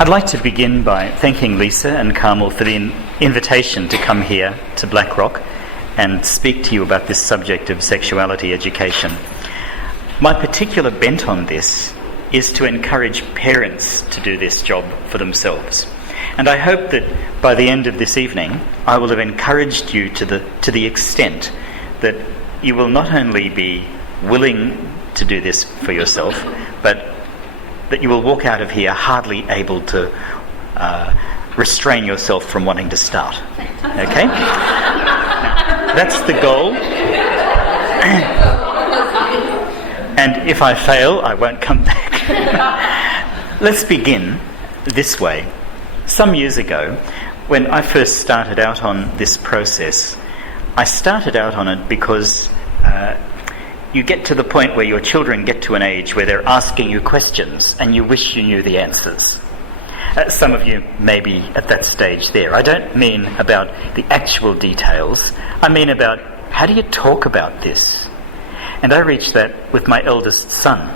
I'd like to begin by thanking Lisa and Carmel for the invitation to come here to Blackrock and speak to you about this subject of sexuality education. My particular bent on this is to encourage parents to do this job for themselves. And I hope that by the end of this evening, I will have encouraged you to the extent that you will not only be willing to do this for yourself, but that you will walk out of here hardly able to restrain yourself from wanting to start. Okay? That's the goal. And if I fail, I won't come back. Let's begin this way. Some years ago, when I first started out on this process, I started out on it because you get to the point where your children get to an age where they're asking you questions and you wish you knew the answers. Some of you may be at that stage there. I don't mean about the actual details. I mean about how do you talk about this? And I reached that with my eldest son.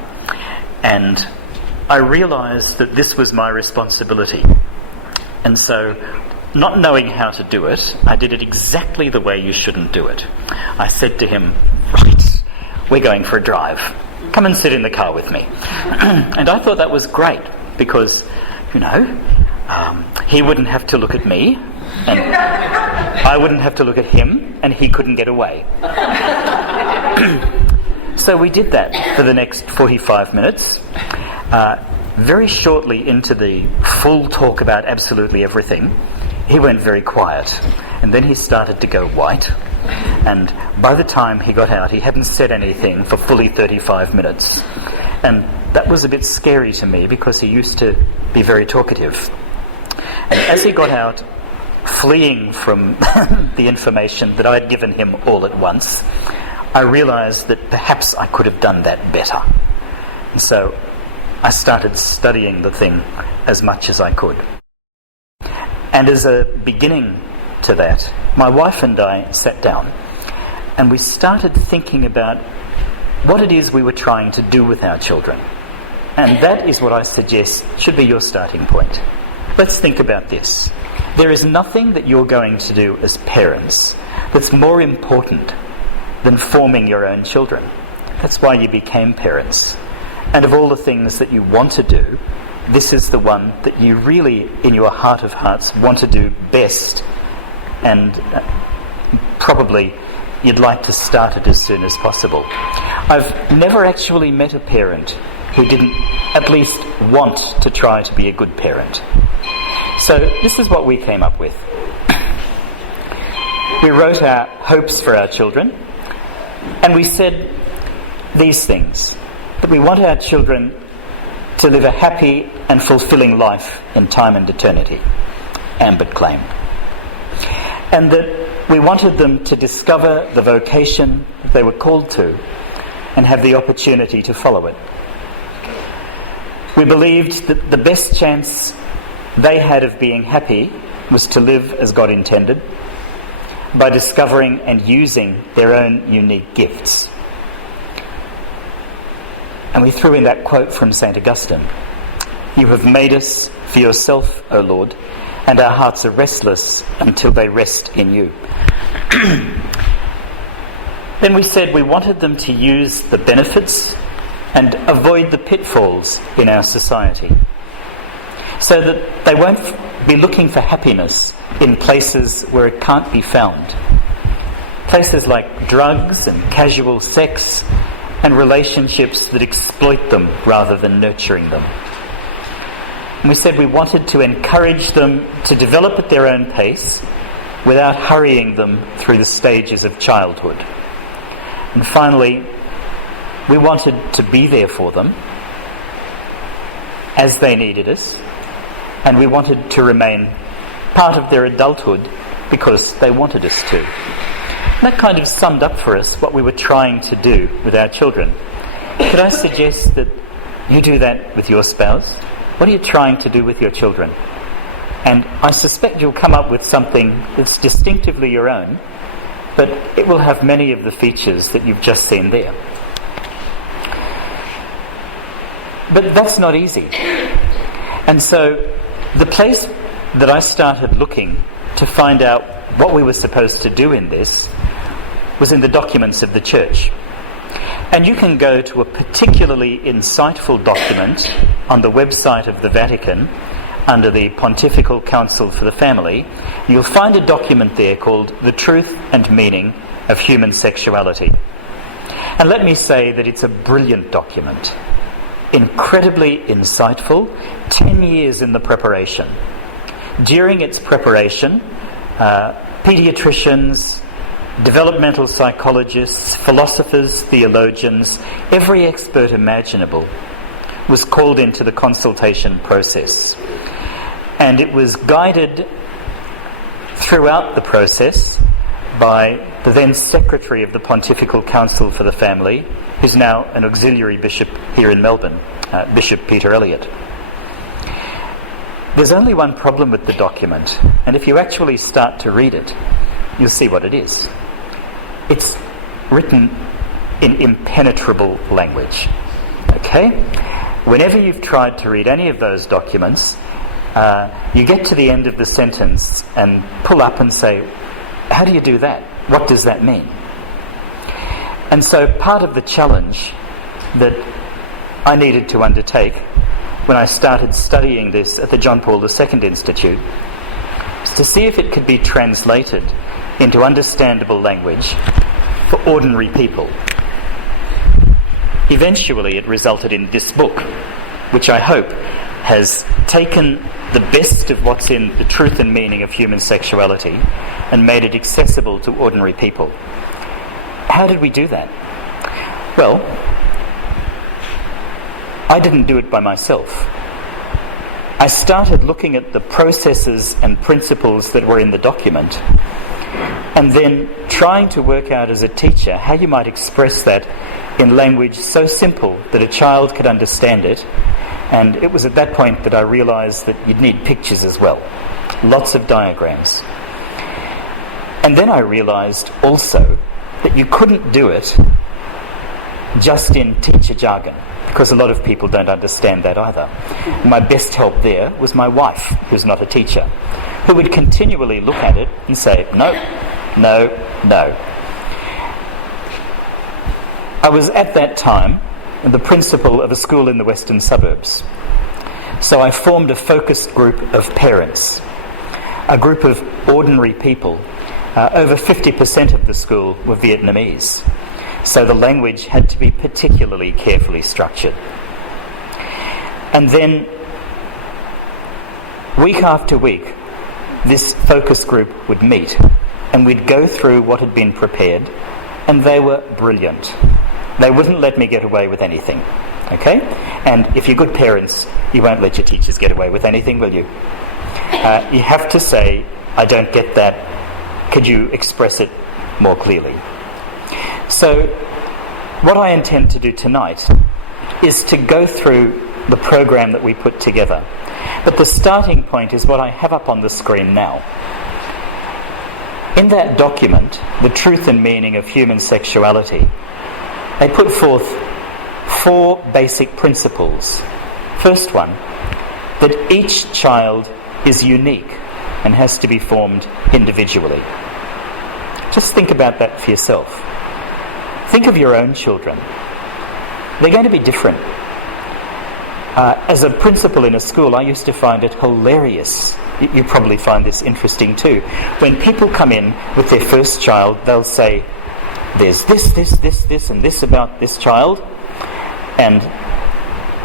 And I realised that this was my responsibility. And so, not knowing how to do it, I did it exactly the way you shouldn't do it. I said to him, right, we're going for a drive. Come and sit in the car with me. And I thought that was great because, he wouldn't have to look at me and I wouldn't have to look at him and he couldn't get away. So we did that for the next 45 minutes. Very shortly into the full talk about absolutely everything, he went very quiet. And then he started to go white. And by the time he got out, he hadn't said anything for fully 35 minutes. And that was a bit scary to me because he used to be very talkative. And as he got out, fleeing from the information that I'd given him all at once, I realised that perhaps I could have done that better. And so I started studying the thing as much as I could. And as a beginning to that, my wife and I sat down and we started thinking about what it is we were trying to do with our children. And that is what I suggest should be your starting point. Let's think about this. There is nothing that you're going to do as parents that's more important than forming your own children. That's why you became parents. And of all the things that you want to do, this is the one that you really, in your heart of hearts, want to do best. And probably you'd like to start it as soon as possible. I've never actually met a parent who didn't at least want to try to be a good parent. So this is what we came up with. We wrote our hopes for our children, and we said these things, that we want our children to live a happy and fulfilling life in time and eternity, Ambit claimed. And that we wanted them to discover the vocation that they were called to and have the opportunity to follow it. We believed that the best chance they had of being happy was to live as God intended, by discovering and using their own unique gifts. And we threw in that quote from St. Augustine, "You have made us for yourself, O Lord, and our hearts are restless until they rest in you." Then we said we wanted them to use the benefits and avoid the pitfalls in our society, so that they won't be looking for happiness in places where it can't be found. Places like drugs and casual sex and relationships that exploit them rather than nurturing them. And we said we wanted to encourage them to develop at their own pace without hurrying them through the stages of childhood. And finally, we wanted to be there for them as they needed us, and we wanted to remain part of their adulthood because they wanted us to. And that kind of summed up for us what we were trying to do with our children. Could I suggest that you do that with your spouse? What are you trying to do with your children? And I suspect you'll come up with something that's distinctively your own, but it will have many of the features that you've just seen there. But that's not easy. And so The place that I started looking to find out what we were supposed to do in this was in the documents of the church. And you can go to a particularly insightful document on the website of the Vatican under the Pontifical Council for the Family. You'll find a document there called The Truth and Meaning of Human Sexuality. And let me say that it's a brilliant document, incredibly insightful, 10 years in the preparation. During its preparation, paediatricians, developmental psychologists, philosophers, theologians, every expert imaginable was called into the consultation process. And it was guided throughout the process by the then Secretary of the Pontifical Council for the Family, who's now an auxiliary bishop here in Melbourne, Bishop Peter Elliott. There's only one problem with the document, and if you actually start to read it, you'll see what it is. It's written in impenetrable language. Okay? Whenever you've tried to read any of those documents, you get to the end of the sentence and pull up and say, how do you do that? What does that mean? And so part of the challenge that I needed to undertake when I started studying this at the John Paul II Institute was to see if it could be translated into understandable language for ordinary people. Eventually it resulted in this book, which I hope has taken the best of what's in The Truth and Meaning of Human Sexuality and made it accessible to ordinary people. How did we do that? Well, I didn't do it by myself. I started looking at the processes and principles that were in the document, and then trying to work out as a teacher how you might express that in language so simple that a child could understand it. And it was at that point that I realised that you'd need pictures as well. Lots of diagrams. And then I realised also that you couldn't do it just in teacher jargon, because a lot of people don't understand that either. My best help there was my wife, who's not a teacher, who would continually look at it and say, no, no, no. I was at that time the principal of a school in the western suburbs. So I formed a focused group of parents, a group of ordinary people. Over 50% of the school were Vietnamese. So the language had to be particularly carefully structured. And then, week after week, this focus group would meet, and we'd go through what had been prepared, and they were brilliant. They wouldn't let me get away with anything. Okay? And if you're good parents, you won't let your teachers get away with anything, will you? You have to say, I don't get that. Could you express it more clearly? So, what I intend to do tonight is to go through the program that we put together. But the starting point is what I have up on the screen now. In that document, The Truth and Meaning of Human Sexuality, they put forth 4 basic principles. First one, that each child is unique and has to be formed individually. Just think about that for yourself. Think of your own children. They're going to be different. As a principal in a school, I used to find it hilarious. You probably find this interesting too. When people come in with their first child, they'll say, there's this and this about this child, and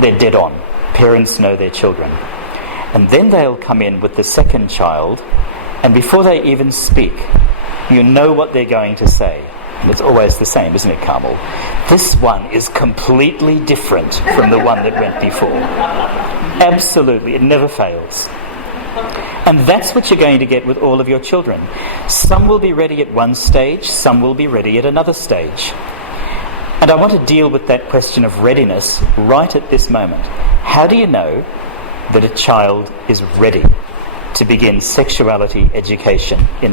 they're dead on. Parents know their children. And then they'll come in with the second child, and before they even speak, you know what they're going to say. And it's always the same, isn't it, Carmel? This one is completely different from the one that went before. Absolutely, it never fails. And that's what you're going to get with all of your children. Some will be ready at one stage, some will be ready at another stage. And I want to deal with that question of readiness right at this moment. How do you know that a child is ready to begin sexuality education in